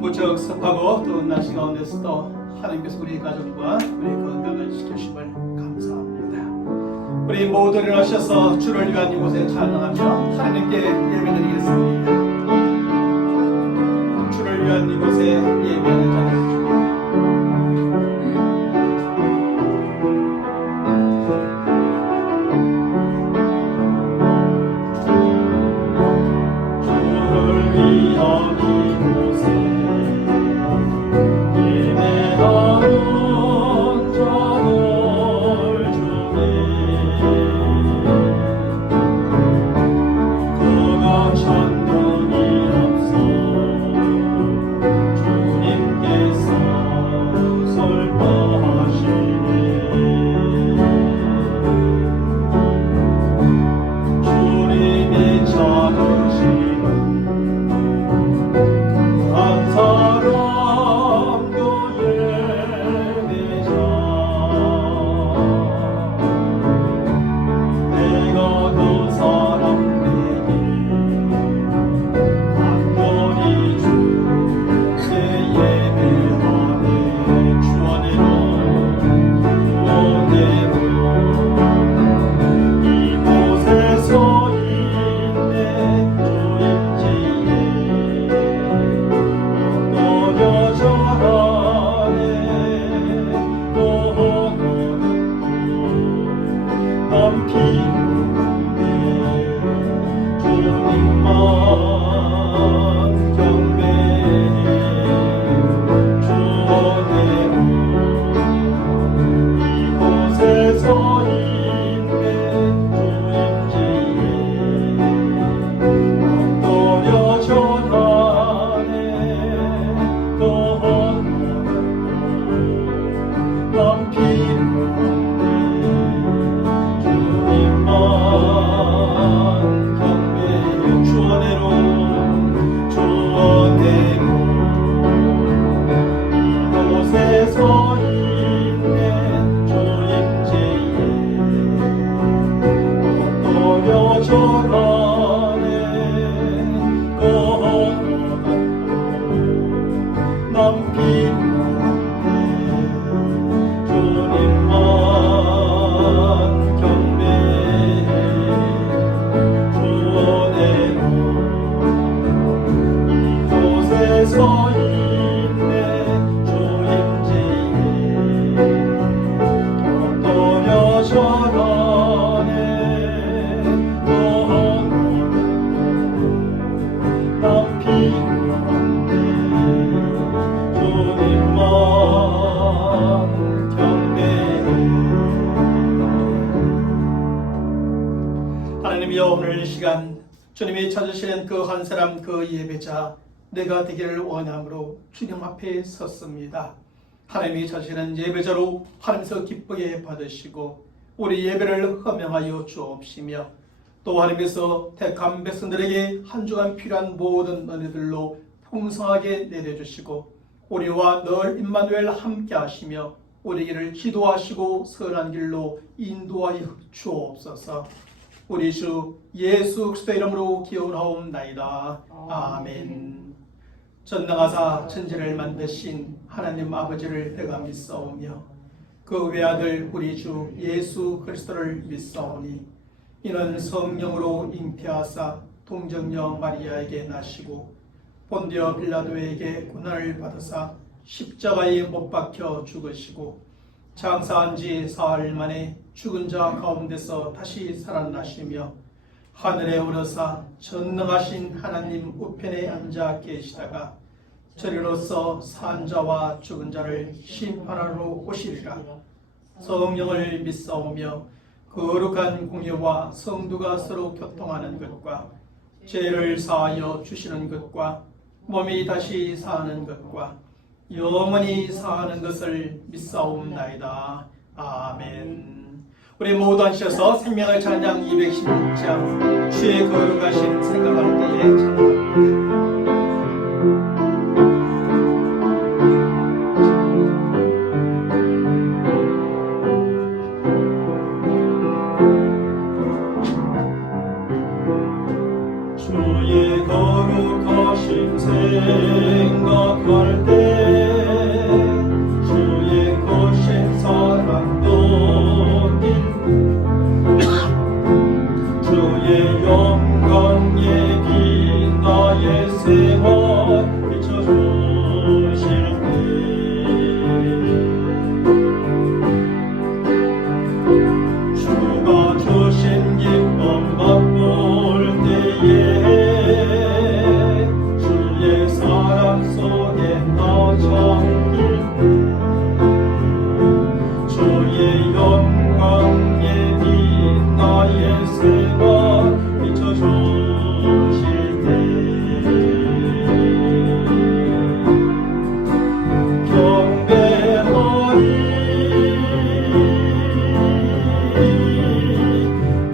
무척 습하고 더운 날씨 가운데서도 하나님께서 우리 가정과 우리 건강을 지켜주심을 감사합니다. 우리 모두 일어나셔서 주를 위한 이곳에 찬양하며 하나님께 예배드리겠습니다. 주를 위한 이곳에 예배하는 자들 오늘 이 시간 주님이 찾으시는 그 한 사람 그 예배자 내가 되기를 원함으로 주님 앞에 섰습니다. 하나님이 찾으시는 예배자로 하나님께서 기쁘게 받으시고 우리 예배를 허명하여 주옵시며 또 하나님께서 택한 백성들에게 한 주간 필요한 모든 은혜들로 풍성하게 내려주시고 우리와 늘 임마누엘 함께 하시며 우리 길을 기도하시고 선한 길로 인도하여 주옵소서. 우리 주 예수 그리스도 이름으로 기원하옵나이다. 아멘. 전능하사 천지를 만드신 하나님 아버지를 내가 믿사오며 그 외아들 우리 주 예수 그리스도를 믿사오니 이는 성령으로 잉태하사 동정녀 마리아에게 나시고 본디오 빌라도에게 고난을 받으사 십자가에 못 박혀 죽으시고 장사한 지 사흘 만에 죽은 자 가운데서 다시 살아나시며 하늘에 오르사 전능하신 하나님 우편에 앉아 계시다가 저리로서 산 자와 죽은 자를 심판하러 오시리라. 성령을 믿사오며 거룩한 공예와 성도가 서로 교통하는 것과 죄를 사하여 주시는 것과 몸이 다시 사는 것과 영원히 사는 것을 믿사옵나이다. 아멘. 우리 모두 앉으셔서 생명의 찬양 216장 주의 거룩하신 생각할 때에 찬양합니다. 주의 거룩하신 가신 생각할 때 주의 거신 사랑도 주의 영광 얘기 나의 생활 비춰주실 때 주가 주신 기쁨 맛볼 때에 주의 사랑 속에 나 잠길 때 주의 영광 예비 나의 생활 비춰주실 때 경배하리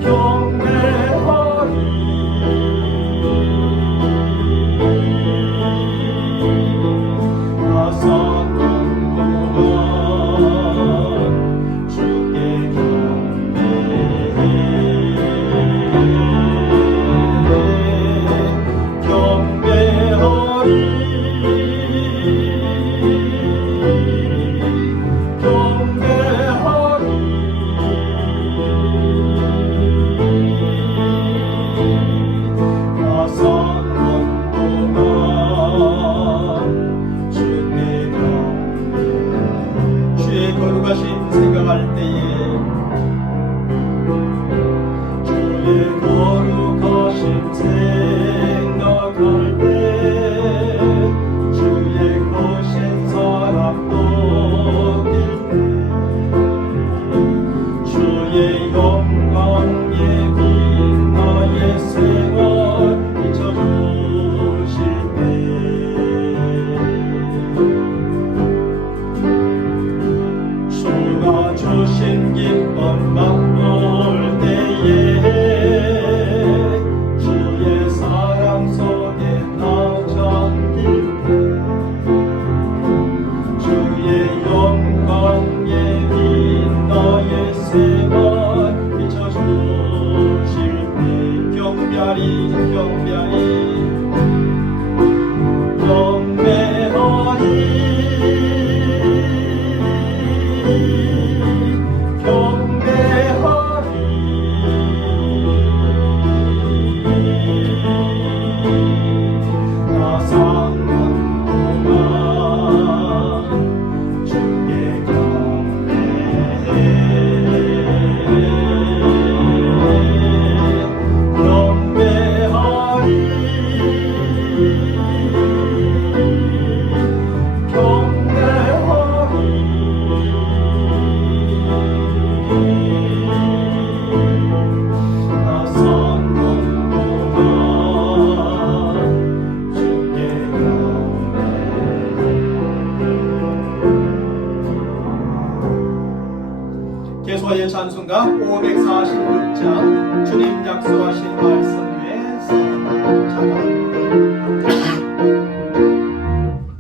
경배하리 나 사는 동안 주께 경배하리 나 사는 동안 주께 경배 주의 거룩하신 생각할 때에 주의 거룩하신 생각할 때 주의 거신 사랑도 길 주의 영광 예비 나의 생활 비춰주실 때 주가 주신 기쁨 맛볼 때에 주의 사랑 속에 나 잠길 때 주의 영광 예비 나의 생활 비춰주실 때 경배하리 경배하리 경배하리 나 사는 동안 주께 경배해 경배하리 나 사는 동안 주께 경배해 계수와의 찬송가 546장 주님 약속하신 말씀 위에서 찬양합니다.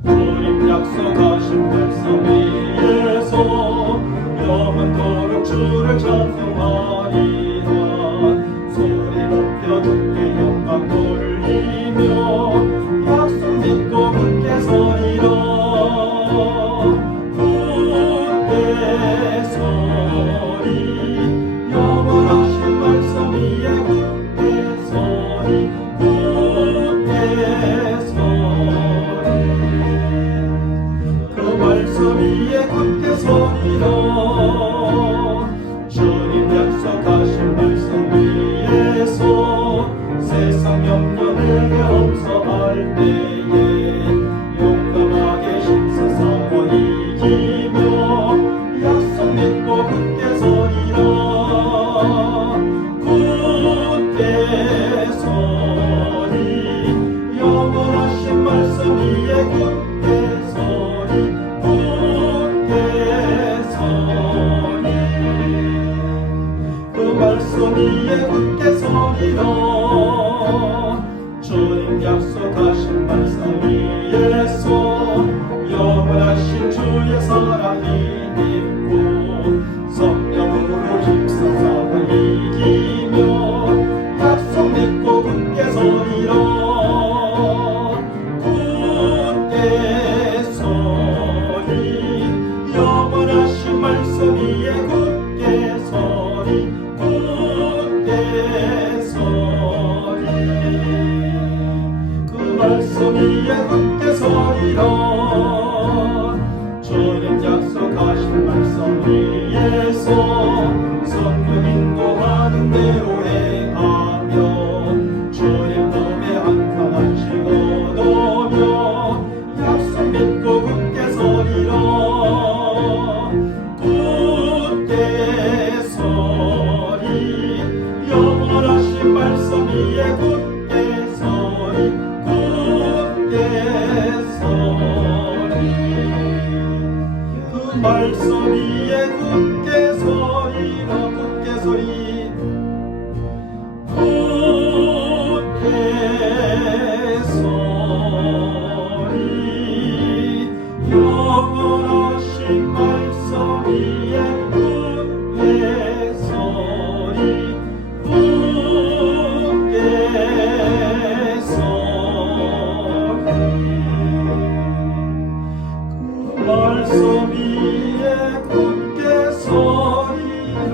주님 약속하신 말씀 위에서 영원토록 주를 찬송하리라 소리 높여 주께 영광 돌리며 약속 믿고 굳게 서리라 굳게 서리 영원하신 말씀 위에 굳게 서리 굳게 서리 그 말씀 위에 굳게 서리라 주님 약속하신 말씀 위에서 세상 염려 내게 없어할 때에 용감하게 힘써 싸워 이기며 약속 믿고 굳게 서리라 굳게 서리 영원하신 말씀 위에 굳게 서리 굳게 서리 그 말씀 위에 굳게 서리라 주님 약속하신 말씀 위에서 영원하신 주의 사랑이 믿고 성령으로 힘써 싸워 이기며 약속 믿고 굳게 서리라 위에 굳게 서리라. 주님 약속하신 말씀 위에서 성령 인도하는 대로 행하며 주님 몸에 항상 안식 얻으며 약속 믿고 굳게 서리라. 굳게 서리 영원하신 말씀 위에 굳게 서리 굳게 서리 그 말씀 위에 굳게 서리라. 굳게 서리 굳게 서리 영원하신 말씀 위에 굳게 서리 굳게 서리 그 말씀 위에 굳게 서리라.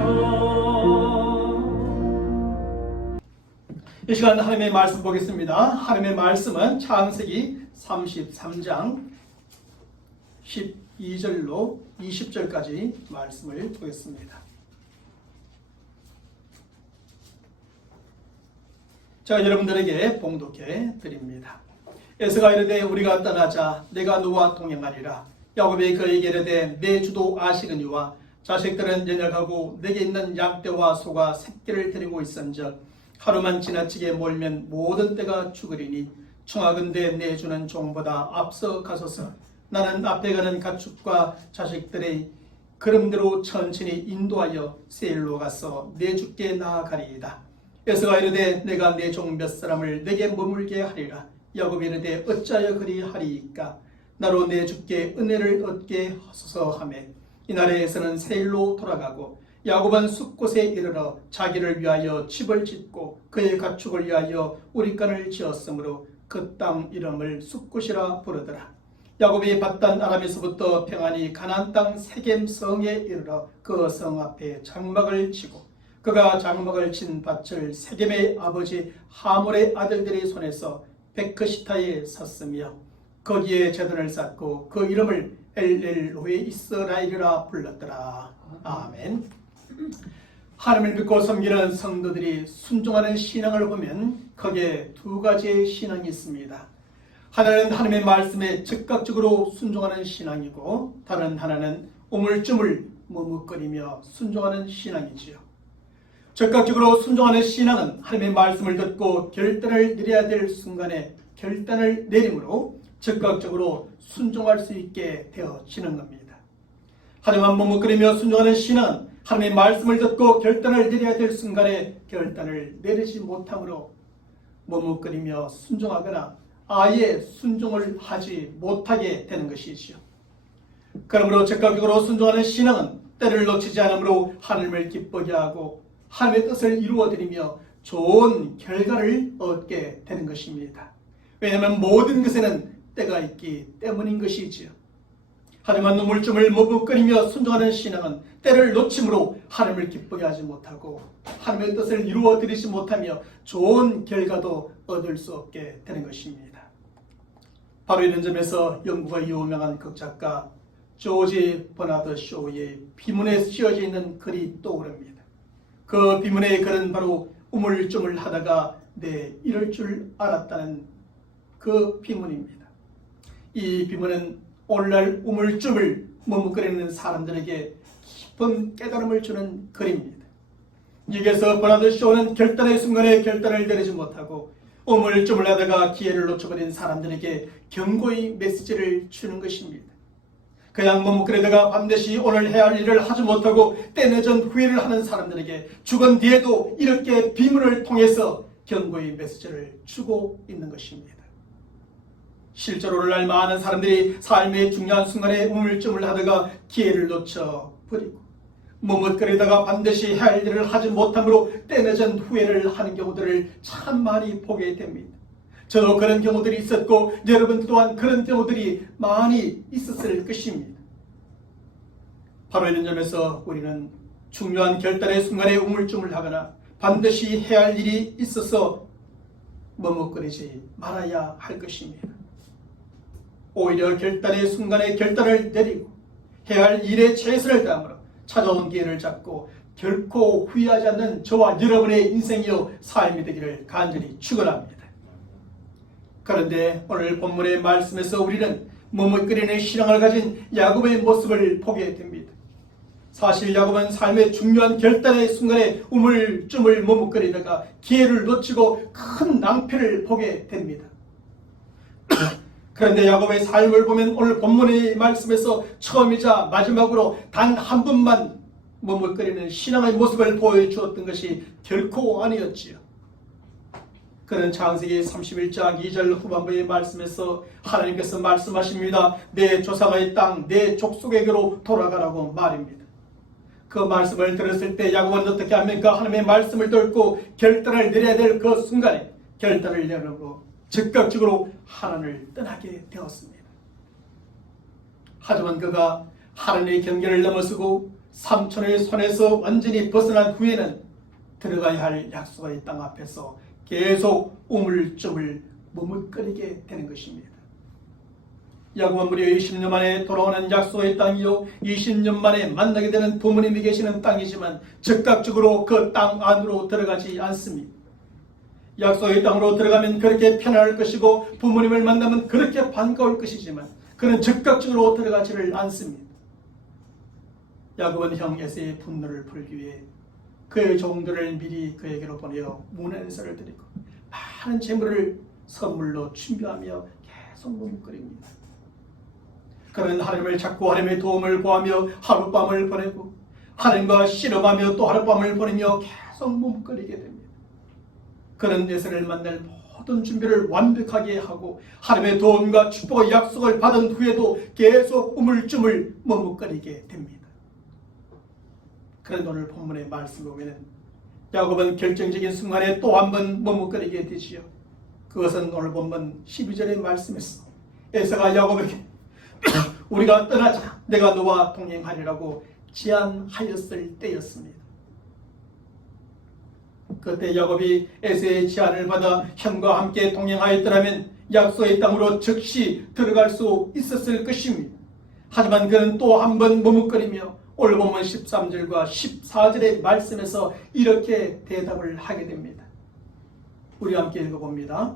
이 시간 하나님의 말씀 보겠습니다. 하나님의 말씀은 창세기 33장 12절로 20절까지 말씀을 보겠습니다. 제가 여러분들에게 봉독해 드립니다. 에서가 이르되 우리가 떠나자 내가 너와 동행하리라. 야곱이 그에게 이르되 내 주도 아시거니와 자식들은 연약하고 내게 있는 양떼와 소가 새끼를 데리고 있은즉 하루만 지나치게 몰면 모든 떼가 죽으리니 청하건대 내 주는 종보다 앞서 가소서. 나는 앞에 가는 가축과 자식들의 걸음대로 천천히 인도하여 세일로 가서 내 주께 나아가리이다. 에서가 이르되 내가 내 종 몇 사람을 내게 머물게 하리라. 야곱이 이르되 어찌하여 그리하리이까. 나로 내 주께 은혜를 얻게 하소서 하며 이날에 에서는 세일로 돌아가고 야곱은 숲곳에 이르러 자기를 위하여 집을 짓고 그의 가축을 위하여 우리간을 지었으므로 그 땅 이름을 숲곳이라 부르더라. 야곱이 받단 아람에서부터 평안히 가나안 땅 세겜 성에 이르러 그 성 앞에 장막을 치고 그가 장막을 친 밭을 세겜의 아버지 하몰의 아들들의 손에서 베크시타에 섰으며 거기에 제단을 쌓고 그 이름을 엘엘로에 이스라엘이라 불렀더라. 아멘. 하나님을 믿고 섬기는 성도들이 순종하는 신앙을 보면 거기에 두 가지의 신앙이 있습니다. 하나는 하나님의 말씀에 즉각적으로 순종하는 신앙이고 다른 하나는 우물쭈물 머뭇거리며 순종하는 신앙이지요. 즉각적으로 순종하는 신앙은 하나님의 말씀을 듣고 결단을 내려야 될 순간에 결단을 내림으로 즉각적으로 순종할 수 있게 되어지는 겁니다. 하지만 머뭇거리며 순종하는 신앙은 하나님의 말씀을 듣고 결단을 내려야 될 순간에 결단을 내리지 못함으로 머뭇거리며 순종하거나 아예 순종을 하지 못하게 되는 것이지요. 그러므로 즉각적으로 순종하는 신앙은 때를 놓치지 않으므로 하나님을 기쁘게 하고 하나님의 뜻을 이루어드리며 좋은 결과를 얻게 되는 것입니다. 왜냐하면 모든 것에는 때가 있기 때문인 것이지요. 하지만 우물쭈물 머뭇거리며 순종하는 신앙은 때를 놓침으로 하나님을 기쁘게 하지 못하고 하나님의 뜻을 이루어드리지 못하며 좋은 결과도 얻을 수 없게 되는 것입니다. 바로 이런 점에서 영국의 유명한 극작가 조지 버나드 쇼의 비문에 쓰여져 있는 글이 떠오릅니다. 그 비문의 글은 바로 우물쭈물 하다가 이럴 줄 알았다는 그 비문입니다. 이 비문은 오늘날 우물쭈물 머뭇거리는 사람들에게 깊은 깨달음을 주는 글입니다. 여기에서 버나드 쇼는 결단의 순간에 결단을 내리지 못하고 우물쭈물하다가 기회를 놓쳐버린 사람들에게 경고의 메시지를 주는 것입니다. 그냥 머뭇거리다가 반드시 오늘 해야 할 일을 하지 못하고 때늦은 후회를 하는 사람들에게 죽은 뒤에도 이렇게 비문을 통해서 경고의 메시지를 주고 있는 것입니다. 실제로 오늘날 많은 사람들이 삶의 중요한 순간에 우물쭈물하다가 기회를 놓쳐 버리고 머뭇거리다가 반드시 해야 할 일을 하지 못함으로 때늦은 후회를 하는 경우들을 참 많이 보게 됩니다. 저도 그런 경우들이 있었고 여러분 또한 그런 경우들이 많이 있었을 것입니다. 바로 이런 점에서 우리는 중요한 결단의 순간에 우물쭈물하거나 반드시 해야 할 일이 있어서 머뭇거리지 말아야 할 것입니다. 오히려 결단의 순간에 결단을 내리고 해야 할 일에 최선을 다함으로 찾아온 기회를 잡고 결코 후회하지 않는 저와 여러분의 인생이요 삶이 되기를 간절히 축원합니다. 그런데 오늘 본문의 말씀에서 우리는 머뭇거리는 신앙을 가진 야곱의 모습을 보게 됩니다. 사실 야곱은 삶의 중요한 결단의 순간에 우물쭈물 머뭇거리다가 기회를 놓치고 큰 낭패를 보게 됩니다. 그런데 야곱의 삶을 보면 오늘 본문의 말씀에서 처음이자 마지막으로 단 한 번만 머뭇거리는 신앙의 모습을 보여주었던 것이 결코 아니었지요. 그는 창세기 31장 2절 후반부의 말씀에서 하나님께서 말씀하십니다. 내 조상의 땅, 내 족속에게로 돌아가라고 말입니다. 그 말씀을 들었을 때 야곱은 어떻게 합니까? 하나님의 말씀을 듣고 결단을 내려야 될 그 순간에 결단을 내려고 즉각적으로 하나님을 떠나게 되었습니다. 하지만 그가 하나님의 경계를 넘어서고 삼촌의 손에서 완전히 벗어난 후에는 들어가야 할 약속의 땅 앞에서 계속 우물쭈물 머뭇거리게 되는 것입니다. 야곱은 무려 20년 만에 돌아오는 약속의 땅이요 20년 만에 만나게 되는 부모님이 계시는 땅이지만 즉각적으로 그 땅 안으로 들어가지 않습니다. 약속의 땅으로 들어가면 그렇게 편안할 것이고 부모님을 만나면 그렇게 반가울 것이지만 그는 즉각적으로 들어가지를 않습니다. 야곱은 형 에서의 분노를 풀기 위해 그의 종들을 미리 그에게로 보내어 문안서를 드리고 많은 재물을 선물로 준비하며 계속 머뭇거립니다. 그는 하나님을 찾고 하나님의 도움을 구하며 하룻밤을 보내고 하나님과 씨름하며 또 하룻밤을 보내며 계속 머뭇거리게 됩니다. 그는 에서를 만날 모든 준비를 완벽하게 하고 하나님의 도움과 축복의 약속을 받은 후에도 계속 우물쭈물 머뭇거리게 됩니다. 그런데 오늘 본문의 말씀을 보면 야곱은 결정적인 순간에 또 한 번 머뭇거리게 되지요. 그것은 오늘 본문 12절의 말씀에서 에서가 야곱에게 우리가 떠나자 내가 너와 동행하리라고 제안하였을 때였습니다. 그때 야곱이 에서의 제안을 받아 형과 함께 동행하였더라면 약속의 땅으로 즉시 들어갈 수 있었을 것입니다. 하지만 그는 또 한 번 머뭇거리며 오늘 본문 13절과 14절의 말씀에서 이렇게 대답을 하게 됩니다. 우리 함께 읽어봅니다.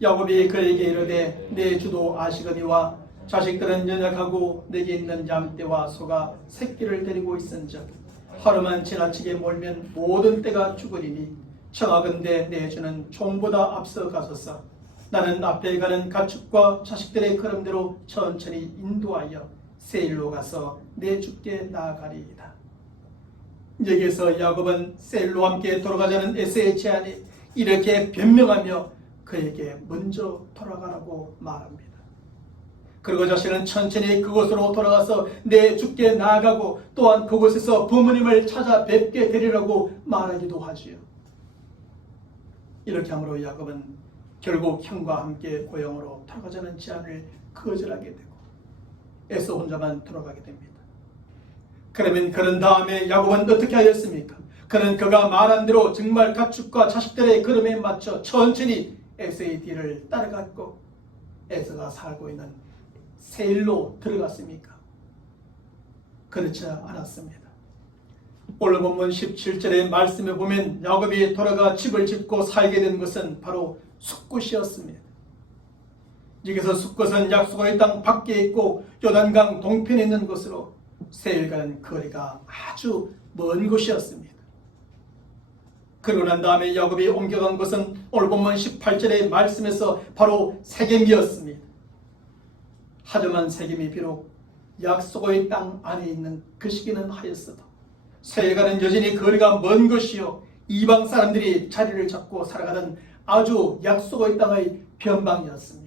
야곱이 그에게 이르되 내 주도 아시거니와 자식들은 연약하고 내게 있는 양떼와 소가 새끼를 데리고 있은즉 하루만 지나치게 몰면 모든 떼가 죽으리니 청하건대 내 주는 종보다 앞서 가소서. 나는 앞에 가는 가축과 자식들의 걸음대로 천천히 인도하여 세일로 가서 내 주께 나아가리이다. 여기에서 야곱은 세일로 함께 돌아가자는 에서의 제안에 이렇게 변명하며 그에게 먼저 돌아가라고 말합니다. 그리고 자신은 천천히 그곳으로 돌아가서 내 주께 나아가고 또한 그곳에서 부모님을 찾아뵙게 되리라고 말하기도 하지요. 이렇게 함으로 야곱은 결국 형과 함께 고향으로 돌아가자는 제안을 거절하게 되고 에서 혼자만 돌아가게 됩니다. 그러면 그런 다음에 야곱은 어떻게 하였습니까? 그는 그가 말한 대로 정말 가축과 자식들의 걸음에 맞춰 천천히 에서의 뒤를 따라갔고 에서가 살고 있는 세일로 들어갔습니까? 그렇지 않았습니다. 오늘 본문 17절의 말씀에 보면 야곱이 돌아가 집을 짓고 살게 된 것은 바로 숫곳이었습니다. 여기서 숫곳은 약속의 땅 밖에 있고 요단강 동편에 있는 곳으로 세일과는 거리가 아주 먼 곳이었습니다. 그러고 난 다음에 야곱이 옮겨간 곳은 오늘 본문 18절의 말씀에서 바로 세겜이었습니다. 하지만 세겜이 비록 약속의 땅 안에 있는 그 시기는 하였어도 세일과는 여전히 거리가 먼 것이요 이방 사람들이 자리를 잡고 살아가는 아주 약속의 땅의 변방이었습니다.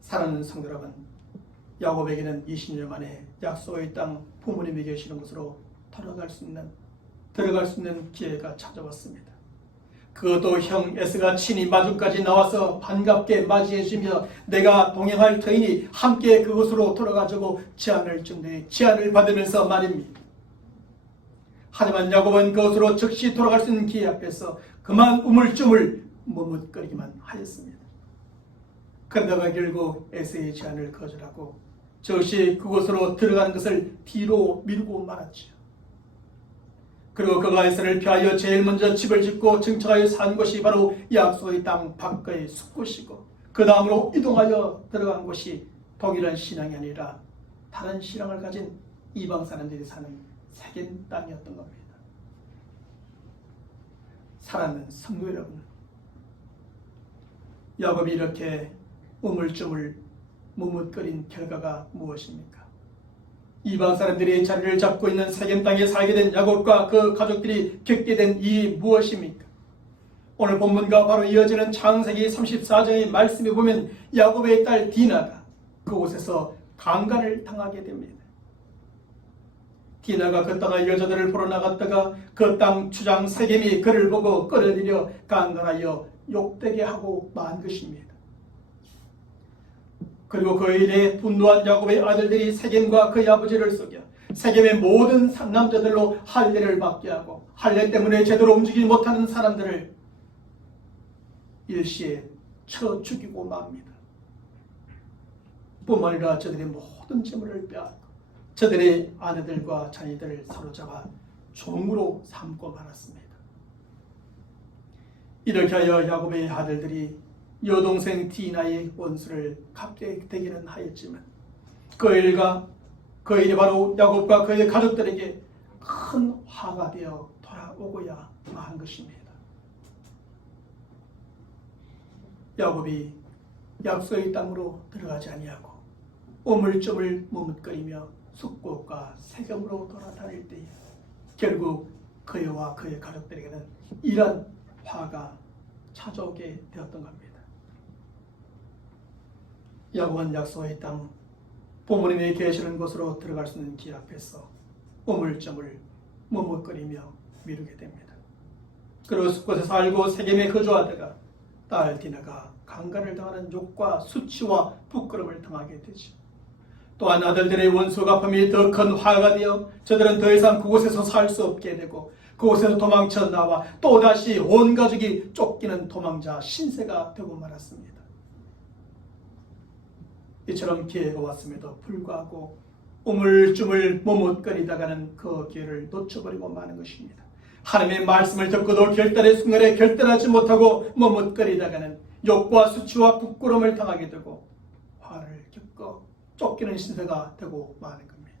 사랑하는 성도 여러분, 야곱에게는 20년 만에 약속의 땅 부모님이 계시는 곳으로 들어갈 수 있는 기회가 찾아왔습니다. 그것도 형 에서가 친히 마주까지 나와서 반갑게 맞이해주며 내가 동행할 터이니 함께 그곳으로 돌아가자고 제안을 받으면서 말입니다. 하지만 야곱은 그곳으로 즉시 돌아갈 수 있는 기회 앞에서 그만 우물쭈물 머뭇거리기만 하였습니다. 그러다가 결국 에서의 제안을 거절하고 즉시 그곳으로 들어가는 것을 뒤로 미루고 말았지요. 그리고 그가 에서를 피하여 제일 먼저 집을 짓고 정착하여 산 곳이 바로 약속의 땅 밖의 숲곳이고 그 다음으로 이동하여 들어간 곳이 동일한 신앙이 아니라 다른 신앙을 가진 이방 사람들이 사는 세겜 땅이었던 겁니다. 사랑하는 성도 여러분, 야곱이 이렇게 우물쭈물 머뭇거린 결과가 무엇입니까? 이방 사람들이 자리를 잡고 있는 세겜 땅에 살게 된 야곱과 그 가족들이 겪게 된 일이 무엇입니까? 오늘 본문과 바로 이어지는 창세기 34장의 말씀에 보면 야곱의 딸 디나가 그곳에서 강간을 당하게 됩니다. 디나가 그 땅의 여자들을 보러 나갔다가 그 땅 주장 세겜이 그를 보고 끌어들여 강간하여 욕되게 하고 만 것입니다. 그리고 그 일에 분노한 야곱의 아들들이 세겜과 그의 아버지를 속여 세겜의 모든 남자들로 할례를 받게 하고 할례 때문에 제대로 움직이지 못하는 사람들을 일시에 쳐 죽이고 맙니다. 뿐만 아니라 저들의 모든 재물을 빼앗고 저들의 아내들과 자녀들을 사로잡아 종으로 삼고 말았습니다. 이렇게 하여 야곱의 아들들이 여동생 디나의 원수를 갚게 되기는 하였지만 그 일이 바로 야곱과 그의 가족들에게 큰 화가 되어 돌아오고야 한 것입니다. 야곱이 약속의 땅으로 들어가지 아니하고 우물쭈물 머뭇거리며 숲곳과 세겜으로 돌아다닐 때에 결국 그와 그의 가족들에게는 이런 화가 찾아오게 되었던 겁니다. 야곱은 약속의 땅 부모님이 계시는 곳으로 들어갈 수 있는 길 앞에서 우물쭈물 머뭇거리며 미루게 됩니다. 그리고 숲곳에서 살고 세겜에 거주하다가 딸 디나가 강간을 당하는 욕과 수치와 부끄러움을 당하게 되죠. 또한 아들들의 원수 갚음이 더 큰 화가 되어 저들은 더 이상 그곳에서 살 수 없게 되고 그곳에서 도망쳐 나와 또다시 온 가족이 쫓기는 도망자 신세가 되고 말았습니다. 이처럼 기회가 왔음에도 불구하고 우물쭈물 머뭇거리다가는 그 기회를 놓쳐버리고 마는 것입니다. 하나님의 말씀을 듣고도 결단의 순간에 결단하지 못하고 머뭇거리다가는 욕과 수치와 부끄러움을 당하게 되고 화를 겪고 쫓기는 신세가 되고 마는 겁니다.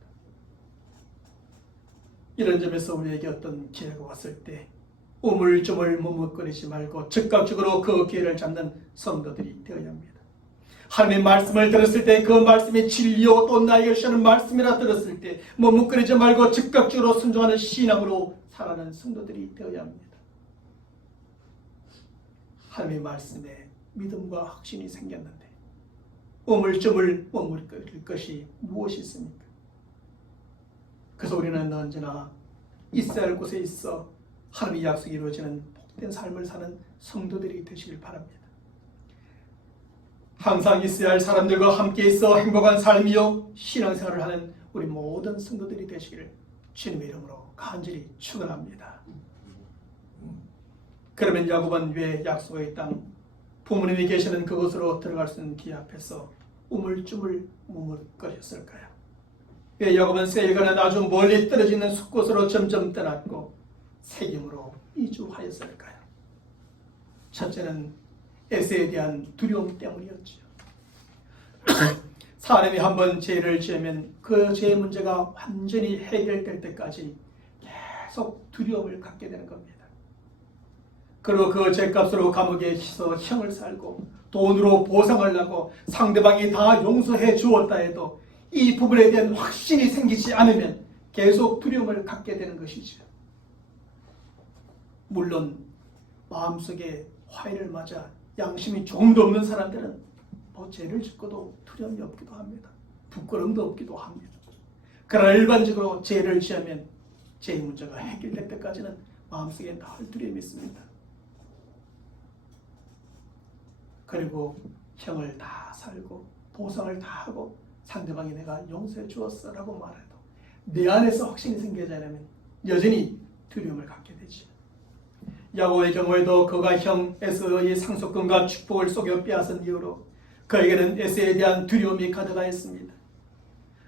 이런 점에서 우리에게 어떤 기회가 왔을 때 우물쭈물 머뭇거리지 말고 즉각적으로 그 기회를 잡는 성도들이 되어야 합니다. 하나님의 말씀을 들었을 때 그 말씀이 진리요 또 나에게 주시는 말씀이라 들었을 때 머뭇거리지 말고 즉각적으로 순종하는 신앙으로 살아가는 성도들이 되어야 합니다. 하나님의 말씀에 믿음과 확신이 생겼는데 우물쭈물 머뭇거릴 것이 무엇이 있습니까? 그래서 우리는 언제나 있어야 할 곳에 있어 하나님의 약속이 이루어지는 복된 삶을 사는 성도들이 되시길 바랍니다. 항상 있어야 할 사람들과 함께 있어 행복한 삶이요 신앙생활을 하는 우리 모든 성도들이 되시기를 주님의 이름으로 간절히 축원합니다. 그러면 야곱은 왜 약속의 땅 부모님이 계시는 그곳으로 들어갈 수 있는 길 앞에서 우물쭈물 머뭇거렸을까요? 왜 야곱은 세일과는 아주 멀리 떨어져 있는 숲곳으로 점점 떠났고 세겜으로 이주하였을까요? 첫째는 에서에 대한 두려움 때문이었죠. 사람이 한번 죄를 지으면 그 죄의 문제가 완전히 해결될 때까지 계속 두려움을 갖게 되는 겁니다. 그리고 그 죄값으로 감옥에서 형을 살고 돈으로 보상을 하고 상대방이 다 용서해 주었다 해도 이 부분에 대한 확신이 생기지 않으면 계속 두려움을 갖게 되는 것이죠. 물론 마음속에 화해를 맞아 양심이 조금도 없는 사람들은 죄를 짓고도 두려움이 없기도 합니다. 부끄러움도 없기도 합니다. 그러나 일반적으로 죄를 지으면 죄의 문제가 해결될 때까지는 마음속에 늘 두려움이 있습니다. 그리고 형을 다 살고 보상을 다 하고 상대방이 내가 용서해 주었어 라고 말해도 내 안에서 확신이 생기지 않으면 여전히 두려움을 갖게 되지. 야곱의 경우에도 그가 형 에서의 상속권과 축복을 속여 빼앗은 이유로 그에게는 에서에 대한 두려움이 가득하였습니다.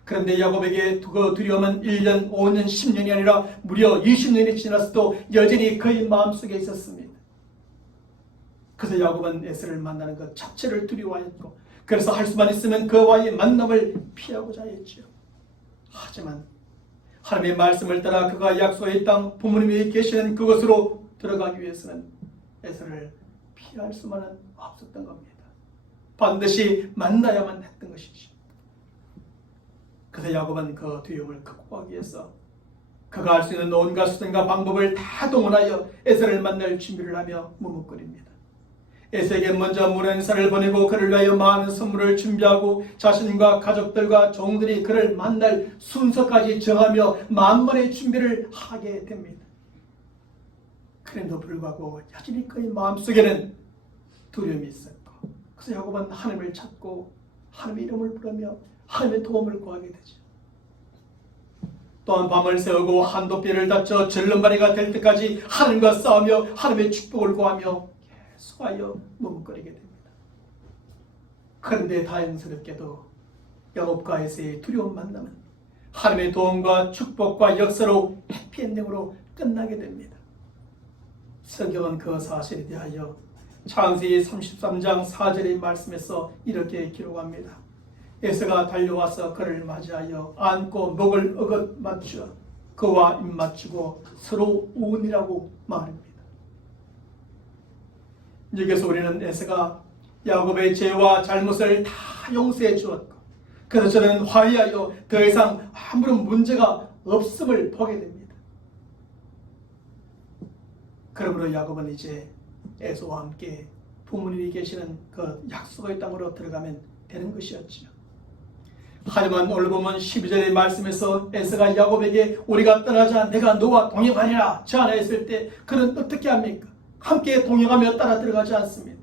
그런데 야곱에게 그 두려움은 1년, 5년, 10년이 아니라 무려 20년이 지났어도 여전히 그의 마음속에 있었습니다. 그래서 야곱은 에서를 만나는 것 자체를 두려워하였고, 그래서 할 수만 있으면 그와의 만남을 피하고자 했죠. 하지만 하나님의 말씀을 따라 그가 약속의 땅 부모님이 계시는 그곳으로 들어가기 위해서는 에서를 피할 수만은 없었던 겁니다. 반드시 만나야만 했던 것이죠. 그래서 야곱은 그 두려움을 극복하기 위해서 그가 할 수 있는 온갖 수단과 방법을 다 동원하여 에서를 만날 준비를 하며 머뭇거립니다. 에서에게 먼저 문안사를 보내고 그를 위하여 많은 선물을 준비하고 자신과 가족들과 종들이 그를 만날 순서까지 정하며 만번의 준비를 하게 됩니다. 그럼에도 불구하고 여전히 그의 마음속에는 두려움이 있었고, 그래서 야곱은 하나님을 찾고 하나님의 이름을 부르며 하나님의 도움을 구하게 되죠. 또한 밤을 새우고 한도뼈를 다쳐 절름발이가 될 때까지 하나님과 싸우며 하나님의 축복을 구하며 계속하여 머뭇거리게 됩니다. 그런데 다행스럽게도 야곱과 에서의 두려운 만남은 하나님의 도움과 축복과 역사로 해피엔딩으로 끝나게 됩니다. 성경은 그 사실에 대하여 창세기 33장 4절의 말씀에서 이렇게 기록합니다. 에서가 달려와서 그를 맞이하여 안고 목을 어긋 맞추어 그와 입맞추고 서로 우은이라고 말합니다. 여기서 우리는 에서가 야곱의 죄와 잘못을 다 용서해 주었고, 그래서 저는 화해하여 더 이상 아무런 문제가 없음을 보게 됩니다. 그러므로 야곱은 이제 에서와 함께 부모님이 계시는 그 약속의 땅으로 들어가면 되는 것이었지요. 하지만 오늘 보면 12절의 말씀에서 에서가 야곱에게 우리가 떠나자 내가 너와 동행하리라 제안했을 때 그는 어떻게 합니까? 함께 동행하며 따라 들어가지 않습니다.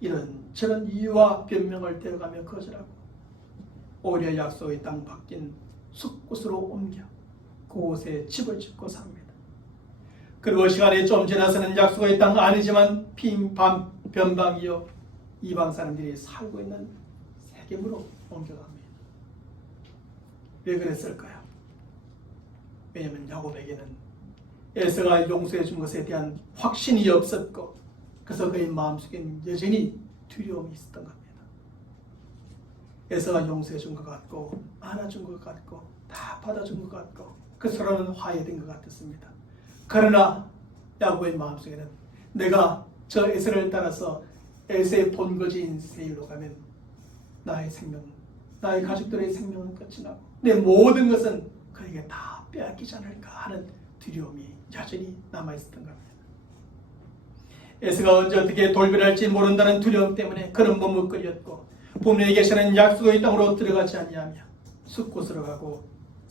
이런 저런 이유와 변명을 대어가며 거절하고 오히려 약속의 땅 바뀐 숲곳으로 옮겨 그곳에 집을 짓고 삽니다. 그리고 시간이 좀 지나서는 약속의 땅 아니지만 빈 변방이요 이방 사람들이 살고 있는 세겜으로 옮겨갑니다. 왜 그랬을까요? 왜냐하면 야곱에게는 에서가 용서해 준 것에 대한 확신이 없었고, 그래서 그의 마음속에는 여전히 두려움이 있었던 겁니다. 에서가 용서해 준 것 같고 안아준 것 같고 다 받아준 것 같고 그 서로는 화해된 것 같았습니다. 그러나 야곱의 마음속에는 내가 저 에서를 따라서 에서의 본거지인 세일로 가면 나의 생명, 나의 가족들의 생명은 끝이 나고 내 모든 것은 그에게 다 빼앗기지 않을까 하는 두려움이 여전히 남아있었던 겁니다. 에서가 언제 어떻게 돌변할지 모른다는 두려움 때문에 그는 머뭇거렸고 부모님이 계시는 약속의 땅으로 들어가지 아니하며 숲곳으로 가고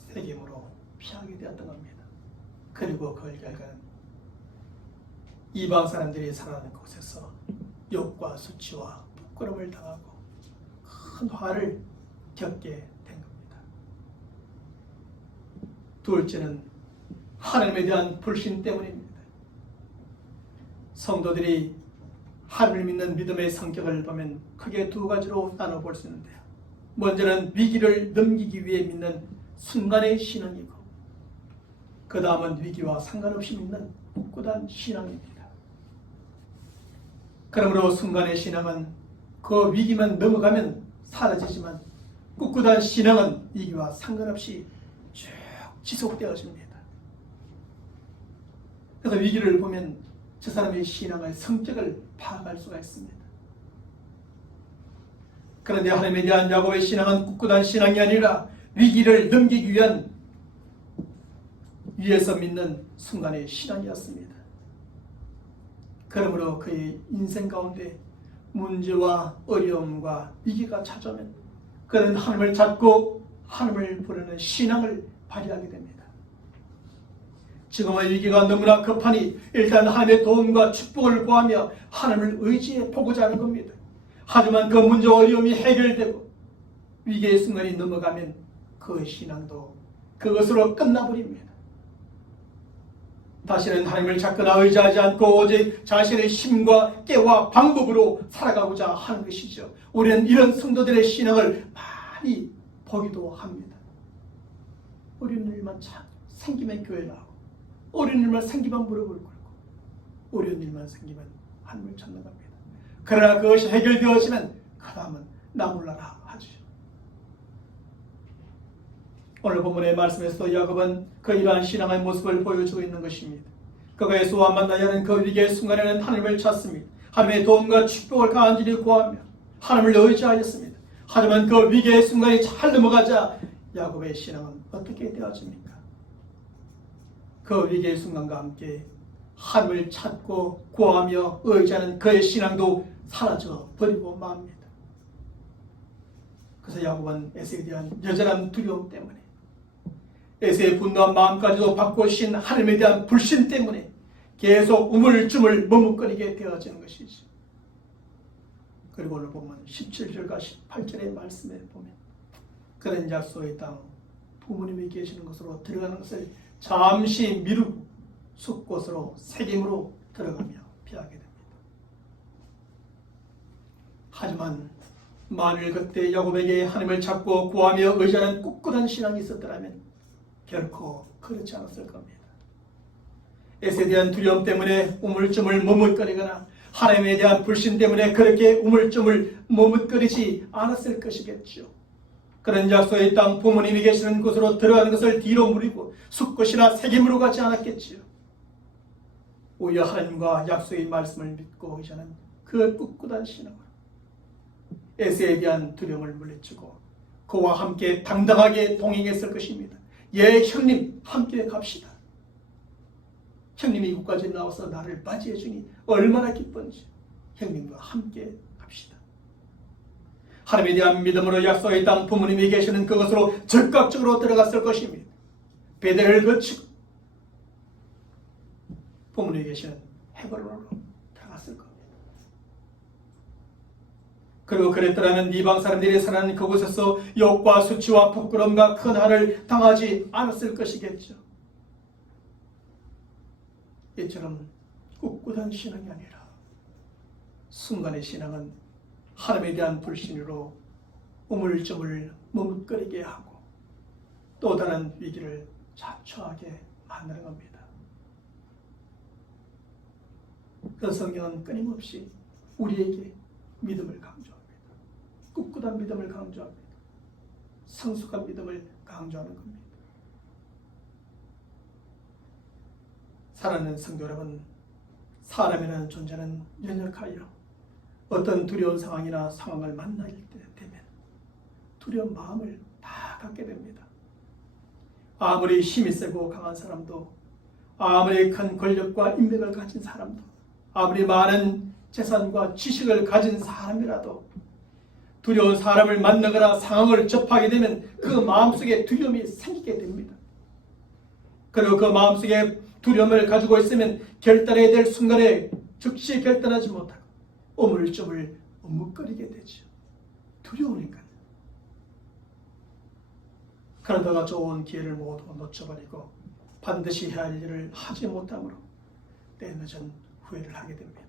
세겜으로 피하게 되었던 겁니다. 그리고 그 결과는 이방 사람들이 살아가는 곳에서 욕과 수치와 부끄러움을 당하고 큰 화를 겪게 된 겁니다. 둘째는 하나님에 대한 불신 때문입니다. 성도들이 하나님을 믿는 믿음의 성격을 보면 크게 두 가지로 나눠볼 수 있는데요. 먼저는 위기를 넘기기 위해 믿는 순간의 신앙이고, 그 다음은 위기와 상관없이 믿는 굳건한 신앙입니다. 그러므로 순간의 신앙은 그 위기만 넘어가면 사라지지만 굳건한 신앙은 위기와 상관없이 쭉 지속되어집니다. 그래서 위기를 보면 저 사람의 신앙의 성격을 파악할 수가 있습니다. 그런데 하나님에 대한 야곱의 신앙은 굳건한 신앙이 아니라 위기를 넘기기 위한 위에서 믿는 순간의 신앙이었습니다. 그러므로 그의 인생 가운데 문제와 어려움과 위기가 찾아오면 그는 하나님을 찾고 하나님을 부르는 신앙을 발휘하게 됩니다. 지금의 위기가 너무나 급하니 일단 하나님의 도움과 축복을 구하며 하나님을 의지해 보고자 하는 겁니다. 하지만 그 문제와 어려움이 해결되고 위기의 순간이 넘어가면 그 신앙도 그것으로 끝나버립니다. 다시는 하나님을 찾거나 의지하지 않고 오직 자신의 힘과 깨와 방법으로 살아가고자 하는 것이죠. 우리는 이런 성도들의 신앙을 많이 보기도 합니다. 어려운 일만 생기면 교회 나오고, 어려운 일만 생기면 무릎을 꿇고, 어려운 일만 생기면 하나님을 찾는 겁니다. 그러나 그것이 해결되어지면 그 다음은 나몰라라 하죠. 오늘 본문의 말씀에서 야곱은 그 이러한 신앙의 모습을 보여주고 있는 것입니다. 그가 예수와 만나야 하는 그 위기의 순간에는 하나님을 찾습니다. 하나님의 도움과 축복을 간절히 구하며 하나님을 의지하였습니다. 하지만 그 위기의 순간이 잘 넘어가자 야곱의 신앙은 어떻게 되어집니까? 그 위기의 순간과 함께 하나님을 찾고 구하며 의지하는 그의 신앙도 사라져 버리고 맙니다. 그래서 야곱은 에서에 대한 여전한 두려움 때문에, 에서의 분노한 마음까지도 바꾸신 하나님에 대한 불신 때문에 계속 우물쭈물 머뭇거리게 되어지는 것이지. 그리고 오늘 보면 17절과 18절의 말씀에 보면 그런 약속의 땅 부모님이 계시는 곳으로 들어가는 것을 잠시 미루고 숲곳으로 새김으로 들어가며 피하게 됩니다. 하지만 만일 그때 야곱에게 하나님을 찾고 구하며 의지하는 꿋꿋한 신앙이 있었더라면 결코 그렇지 않았을 겁니다. 에서에 대한 두려움 때문에 우물쭈물 머뭇거리거나 하나님에 대한 불신 때문에 그렇게 우물쭈물 머뭇거리지 않았을 것이겠죠. 그런 약속의 땅 부모님이 계시는 곳으로 들어가는 것을 뒤로 무리고 숲곳이나 새김으로 가지 않았겠지요. 오히려 하나님과 약속의 말씀을 믿고 의지하는 그 꿋꿋한 신앙으로 에서에 대한 두려움을 물리치고 그와 함께 당당하게 동행했을 것입니다. 예, 형님 함께 갑시다. 형님이 이곳까지 나와서 나를 맞이해 주니 얼마나 기쁜지 형님과 함께 갑시다. 하나님에 대한 믿음으로 약속의 땅 부모님이 계시는 그것으로 즉각적으로 들어갔을 것입니다. 베델을 거치고 부모님이 계시는 헤브론으로 들어갔을 겁니다. 그리고 그랬더라면 이방 사람들이 사는 그곳에서 욕과 수치와 부끄러움과 큰 한을 당하지 않았을 것이겠죠. 이처럼 꿋꿋한 신앙이 아니라 순간의 신앙은 하나님에 대한 불신으로 우물쭈물 머뭇거리게 하고 또 다른 위기를 자초하게 만드는 겁니다. 그 성경은 끊임없이 우리에게 믿음을 강조합니다. 꿋꿋한 믿음을 강조합니다. 성숙한 믿음을 강조하는 겁니다. 사랑하는 성도 여러분, 사람이라는 존재는 연약하여 어떤 두려운 상황이나 상황을 만날 때 되면 두려운 마음을 다 갖게 됩니다. 아무리 힘이 세고 강한 사람도, 아무리 큰 권력과 인맥을 가진 사람도, 아무리 많은 재산과 지식을 가진 사람이라도 두려운 사람을 만나거나 상황을 접하게 되면 그 마음속에 두려움이 생기게 됩니다. 그리고 그 마음속에 두려움을 가지고 있으면 결단해야 될 순간에 즉시 결단하지 못하고 우물쭈물 머뭇거리게 되죠. 두려우니까요. 그러다가 좋은 기회를 모두 놓쳐버리고 반드시 해야 할 일을 하지 못함으로 때늦은 후회를 하게 됩니다.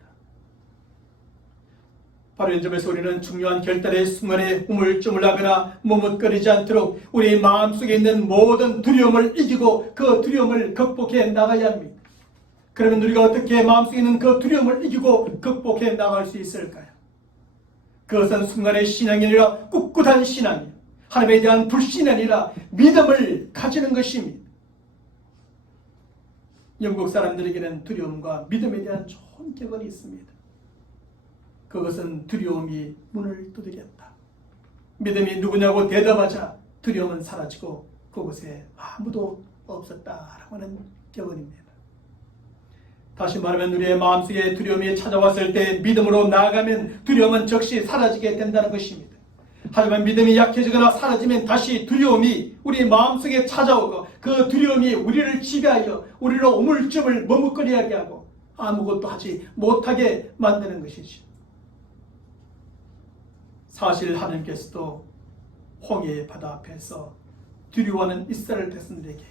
바로 이 점에서 우리는 중요한 결단의 순간에 우물쭈물하거나 머뭇거리지 않도록 우리 마음속에 있는 모든 두려움을 이기고 그 두려움을 극복해 나가야 합니다. 그러면 우리가 어떻게 마음속에 있는 그 두려움을 이기고 극복해 나갈 수 있을까요? 그것은 순간의 신앙이 아니라 꿋꿋한 신앙이에요. 하나님에 대한 불신이 아니라 믿음을 가지는 것입니다. 영국 사람들에게는 두려움과 믿음에 대한 좋은 격언이 있습니다. 그것은 두려움이 문을 두드렸다. 믿음이 누구냐고 대답하자 두려움은 사라지고 그곳에 아무도 없었다라고 하는 격언입니다. 다시 말하면 우리의 마음속에 두려움이 찾아왔을 때 믿음으로 나아가면 두려움은 즉시 사라지게 된다는 것입니다. 하지만 믿음이 약해지거나 사라지면 다시 두려움이 우리 마음속에 찾아오고 그 두려움이 우리를 지배하여 우리를 우물쭈물 머뭇거리게 하고 아무것도 하지 못하게 만드는 것이죠. 사실 하나님께서도 홍해의 바다 앞에서 두려워하는 이스라엘 백성들에게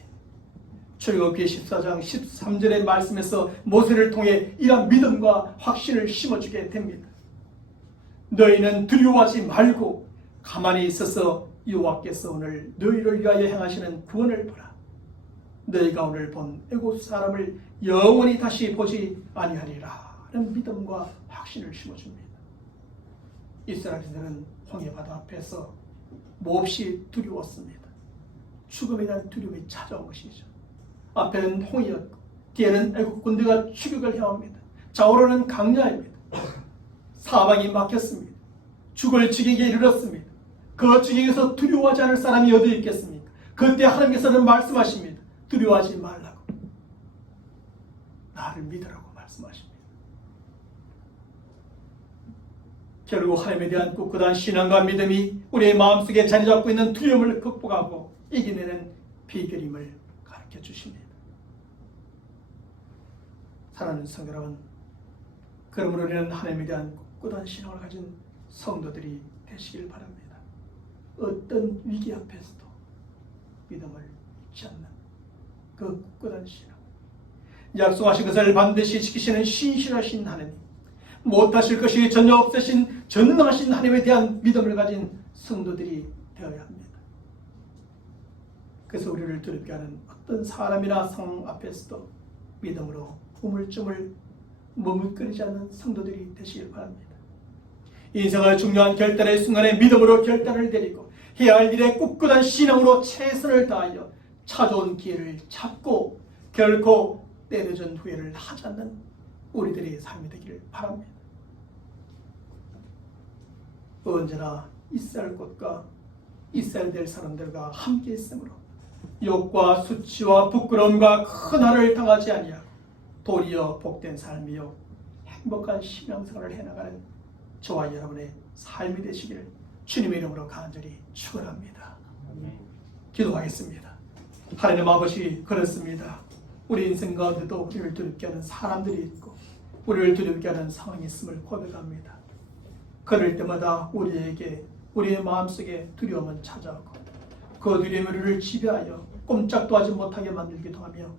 출애굽기 14장 13절의 말씀에서 모세를 통해 이런 믿음과 확신을 심어주게 됩니다. 너희는 두려워하지 말고 가만히 있어서 여호와께서 오늘 너희를 위하여 행하시는 구원을 보라. 너희가 오늘 본 애굽 사람을 영원히 다시 보지 아니하리라 하는 믿음과 확신을 심어줍니다. 이스라엘인들은 홍해바다 앞에서 몹시 두려웠습니다. 죽음에 대한 두려움이 찾아온 것이죠. 앞에는 홍해였고 뒤에는 애국 군대가 추격을 해옵니다. 좌우로는 강야입니다. 사방이 막혔습니다. 죽을 지경에 이르렀습니다. 그 지경에서 두려워하지 않을 사람이 어디 있겠습니까? 그때 하나님께서는 말씀하십니다. 두려워하지 말라고. 나를 믿으라고 말씀하십니다. 결국 하나님에 대한 꿋꿋한 신앙과 믿음이 우리의 마음속에 자리 잡고 있는 두려움을 극복하고 이겨내는 비결임을 가르쳐 주십니다. 사랑하는 성도 여러분, 그러므로 우리는 하나님에 대한 꿋꿋한 신앙을 가진 성도들이 되시길 바랍니다. 어떤 위기 앞에서도 믿음을 잃지 않는 그 꿋꿋한 신앙, 약속하신 것을 반드시 지키시는 신실하신 하나님, 못하실 것이 전혀 없으신 전능하신 하나님에 대한 믿음을 가진 성도들이 되어야 합니다. 그래서 우리를 두렵게 하는 어떤 사람이나 상황 앞에서도 믿음으로 우물쭈물 머뭇거리지 않는 성도들이 되시길 바랍니다. 인생의 중요한 결단의 순간에 믿음으로 결단을 내리고 해야 할 일에 꿋꿋한 신앙으로 최선을 다하여 찾아온 기회를 잡고 결코 때늦은 후회를 하지 않는 우리들의 삶이 되기를 바랍니다. 언제나 있어야 할 것과 있어야 될 사람들과 함께 있으므로 욕과 수치와 부끄러움과 큰 한을 당하지 아니하고 도리어 복된 삶이요 행복한 신앙생활을 해나가는 저와 여러분의 삶이 되시기를 주님의 이름으로 간절히 축원합니다. 기도하겠습니다. 하나님 아버지, 그렇습니다. 우리 인생 가운데도 우리를 두렵게 하는 사람들이 있고 우리를 두렵게 하는 상황이 있음을 고백합니다. 그럴 때마다 우리에게 우리의 마음속에 두려움은 찾아오고 그 두려움이 우리를 지배하여 꼼짝도 하지 못하게 만들기도 하며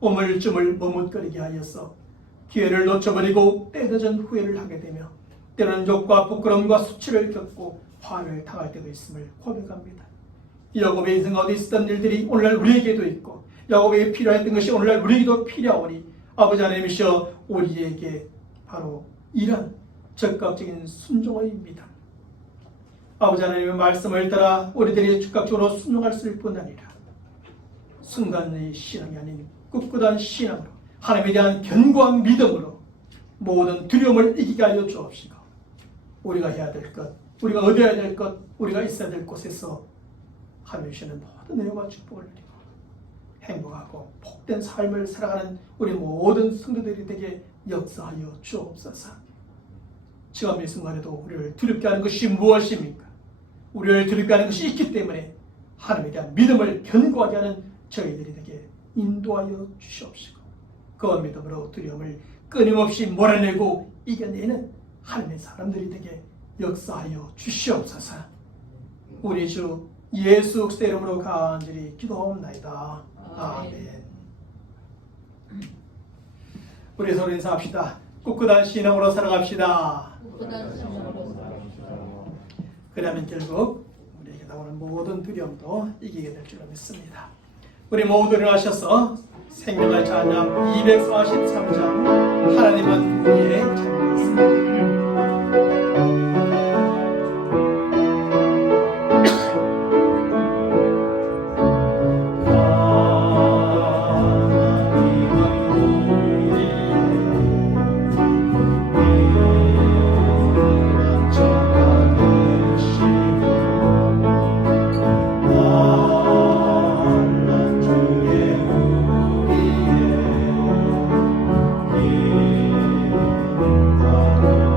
우물쭈물 머뭇거리게 하여서 기회를 놓쳐버리고 때늦은 후회를 하게 되며 때로는 욕과 부끄러움과 수치를 겪고 화를 당할 때도 있음을 고백합니다. 야곱의 인생 가운데 있었던 일들이 오늘날 우리에게도 있고 야곱에게 필요했던 것이 오늘날 우리에게도 필요하오니 아버지 하나님이시여 우리에게 바로 이런 적극적인 순종의 믿음, 아버지 하나님의 말씀을 따라 우리들이 즉각적으로 순종할 수 있을 뿐 아니라 순간의 신앙이 아닌 꿋꿋한 신앙으로 하나님에 대한 견고한 믿음으로 모든 두려움을 이기게 하여 주옵시고 우리가 해야 될 것, 우리가 얻어야 될 것, 우리가 있어야 될 곳에서 하나님 주시는 모든 은혜와 축복을 누리고 행복하고 복된 삶을 살아가는 우리 모든 성도들이 되게 역사하여 주옵소서. 지금 이 순간에도 우리를 두렵게 하는 것이 무엇입니까? 우리를 두렵게 하는 것이 있기 때문에 하나님에 대한 믿음을 견고하게 하는 저희들이 되게 인도하여 주시옵시고 그 믿음으로 두려움을 끊임없이 몰아내고 이겨내는 하나님의 사람들이 되게 역사하여 주시옵소서. 우리 주 예수 그리스도의 이름으로 간절히 기도하옵나이다. 아멘. 우리 서로 인사합시다. 꿋꿋한 신앙으로 살아갑시다. 그러면 결국 우리에게 나오는 모든 두려움도 이기게 될 줄로 믿습니다. 우리 모두 일어나셔서 생명의 찬양 243장 하나님은 우리의 찬양이었습니다. Oh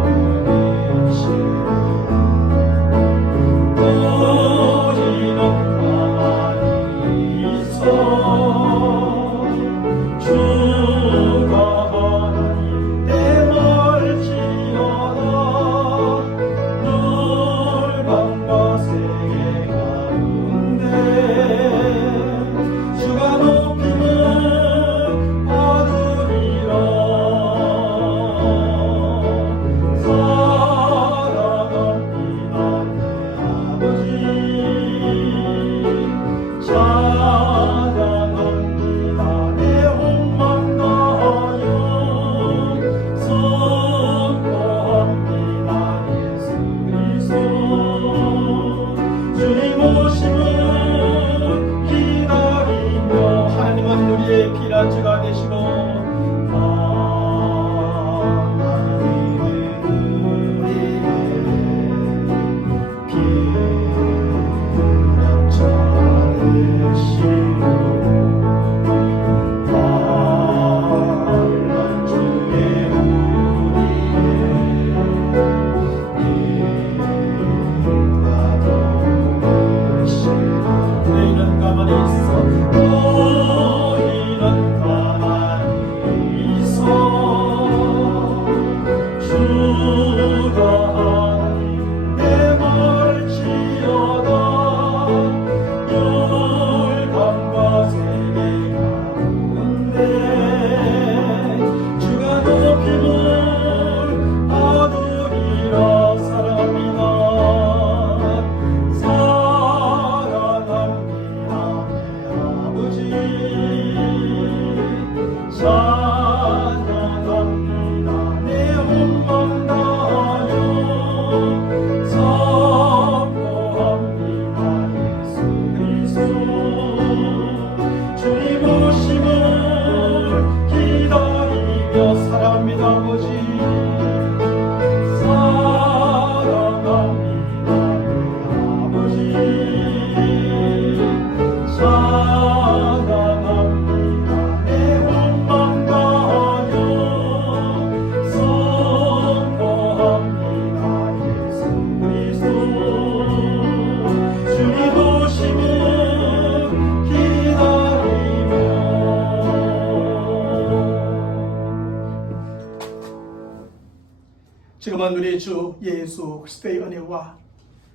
우리 주 예수 그리스도의 은혜와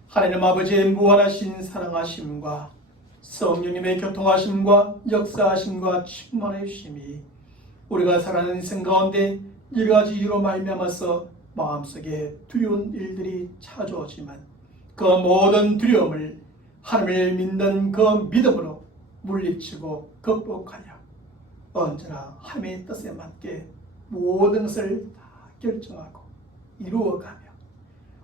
하나님 아버지의 무한하신 사랑하심과 성령님의 교통하심과 역사하심과 충만해 주심이 우리가 살아가는 인생 가운데 여러 가지 이유로 말미암아서 마음속에 두려운 일들이 찾아오지만 그 모든 두려움을 하나님을 믿는 그 믿음으로 물리치고 극복하여 언제나 하나님의 뜻에 맞게 모든 것을 다 결정하고 이루어가며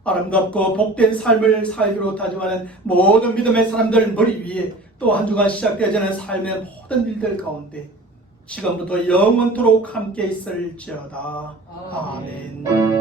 아름답고 복된 삶을 살기로 다짐하는 모든 믿음의 사람들 머리 위에 또 한 주간 시작되지 않은 삶의 모든 일들 가운데 지금부터 영원토록 함께 있을지어다. 아멘.